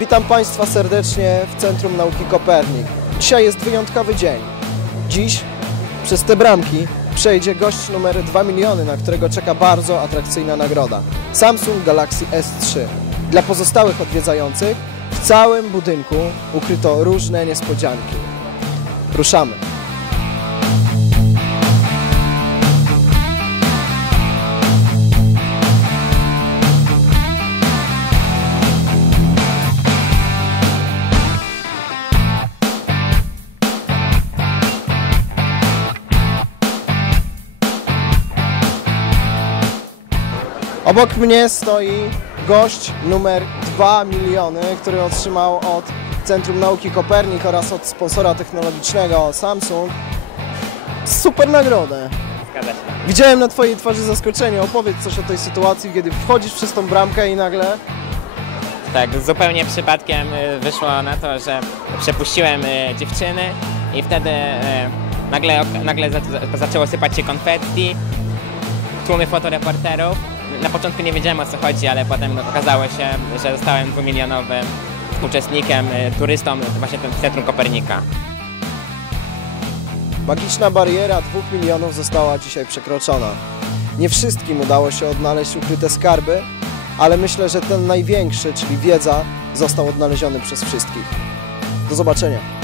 Witam Państwa serdecznie w Centrum Nauki Kopernik. Dzisiaj jest wyjątkowy dzień. Dziś przez te bramki przejdzie gość numer 2 miliony, na którego czeka bardzo atrakcyjna nagroda. Samsung Galaxy S3. Dla pozostałych odwiedzających w całym budynku ukryto różne niespodzianki. Ruszamy. Obok mnie stoi gość numer 2 miliony, który otrzymał od Centrum Nauki Kopernik oraz od sponsora technologicznego Samsung super nagrodę. Zgadza się. Widziałem na Twojej twarzy zaskoczenie. Opowiedz coś o tej sytuacji, kiedy wchodzisz przez tą bramkę i nagle Tak, zupełnie przypadkiem y, wyszło na to, że przepuściłem y, dziewczyny i wtedy y, nagle, nagle za, za, zaczęło sypać się konfetti, tłumy fotoreporterów. Na początku nie wiedziałem o co chodzi, ale potem okazało się, że zostałem dwumilionowym uczestnikiem, y, turystą właśnie w Centrum Kopernika. magiczna bariera 2 milionów została dzisiaj przekroczona. Nie wszystkim udało się odnaleźć ukryte skarby, ale myślę, że ten największy, czyli wiedza, został odnaleziony przez wszystkich. Do zobaczenia.